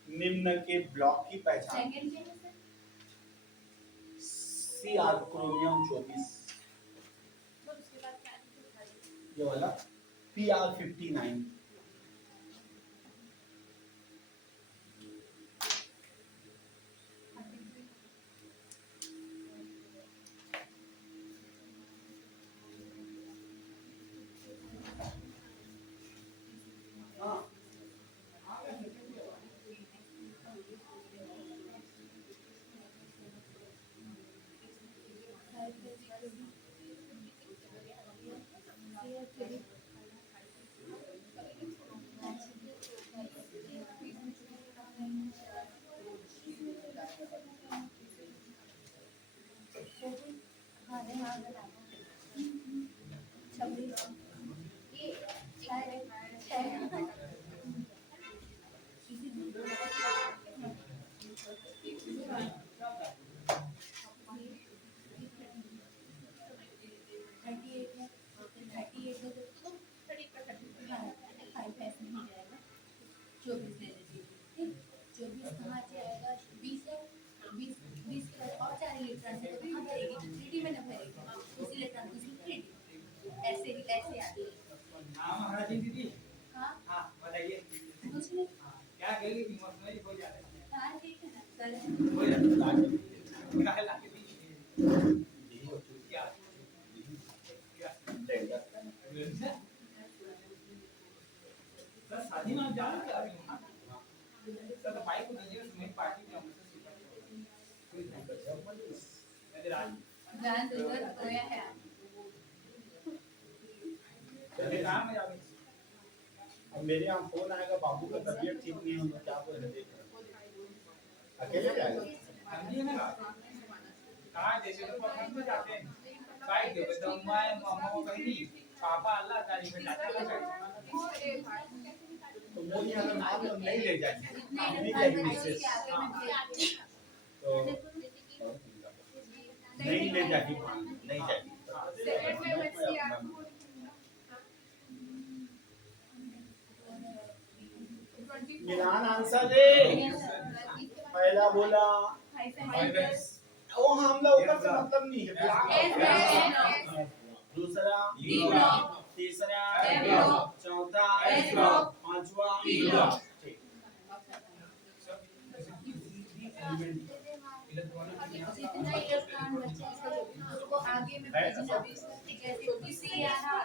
निम्न के ब्लॉक की पहचान। सेकंड क्या है सर? CR क्रोमियम 24, और उसके बाद क्या लिखा है? ये वाला PR59। दीदी हाँ हाँ बताइए कुछ नहीं। क्या कहेंगे इमोशनली हो जाता है हाँ ठीक है ना सर। हो जाता है क्या लाके दीजिए क्या सर शादी में आप जा रहे हैं क्या सर तो भाई को दीजिए उसमें पार्टी में हम से सुपर जान तो इधर खोया है। चलिए काम है आप अब मेरे यहाँ फोन आएगा, बाबू का तबीयत ठीक नहीं है, क्या बोले, अकेले जाएगा? समझिए ना कहाँ जैसे तो पसंद में जाते हैं भाई के बताऊं मैं मामा को कहीं पापा अल्लाह तारीफ में जाते हैं तो मोदी अगर मान लो नहीं ले जाएंगे, नहीं जाएगी मिसेस, तो नहीं ले जाएगी, नहीं जाएगी। मिलान आंसर दे। पहला बोला वो हमला ऊपर से मतलब नहीं है, दूसरा तीसरा चौथा पांचवा ठीक। जितना इलेक्ट्रॉन बचा है उसको आगे में भेजना भी जैसे किसी यहाँ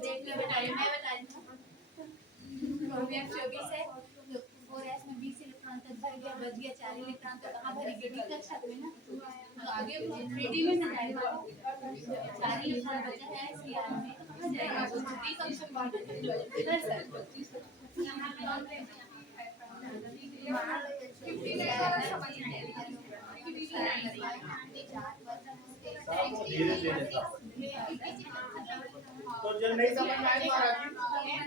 देख ले बेटा मैं बता रही हूँ। क्रोमियम 24 है तो 4s में 20 इलेक्ट्रॉन तक भर गया, बच गया 4 इलेक्ट्रॉन तो कहाँ भरेंगे डी कक्षा में ना, तो आगे 3d में ना जाएगा। 4 इलेक्ट्रॉन बचा है सीआर में, कहाँ जाएगा वो डी कक्षा में इधर सर धीरे धीरे तो जो नहीं समझ में आएगा राजीव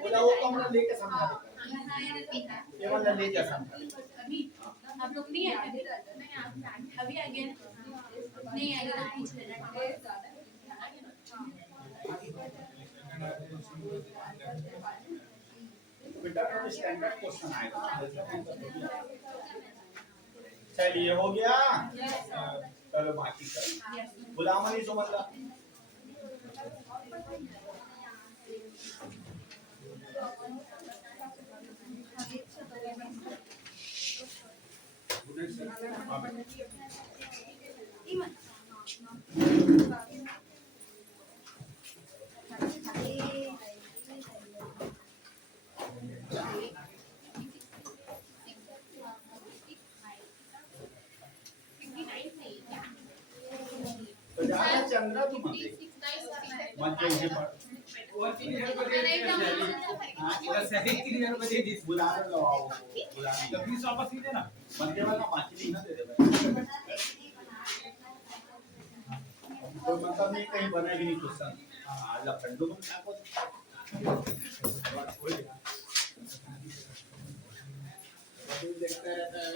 बोला वो कमरा लेके समझा देगा, ये वाला ले जा समझा। अभी आप लोग नहीं आए अभी आ गए नहीं आएगा तो पूछ लेना। बेटा तो स्टैंडर्ड क्वेश्चन आएगा, चलिए हो गया, चलो बाकी कर गुलाम अली सुमल्ला। तो ज्यादा चंद्रा तू मध्ये मध्ये हे पड और क्लियर मध्ये हां इधर सही क्लियर मध्ये दिस बुलाने लगाओ बुलाने तो 20 वापस ही देना मध्ये वाला माचली ना दे दे भाई कोई मतलब नहीं कहीं बनेगी नहीं क्वेश्चन हां लखंडो में क्या कुछ देखता रहता है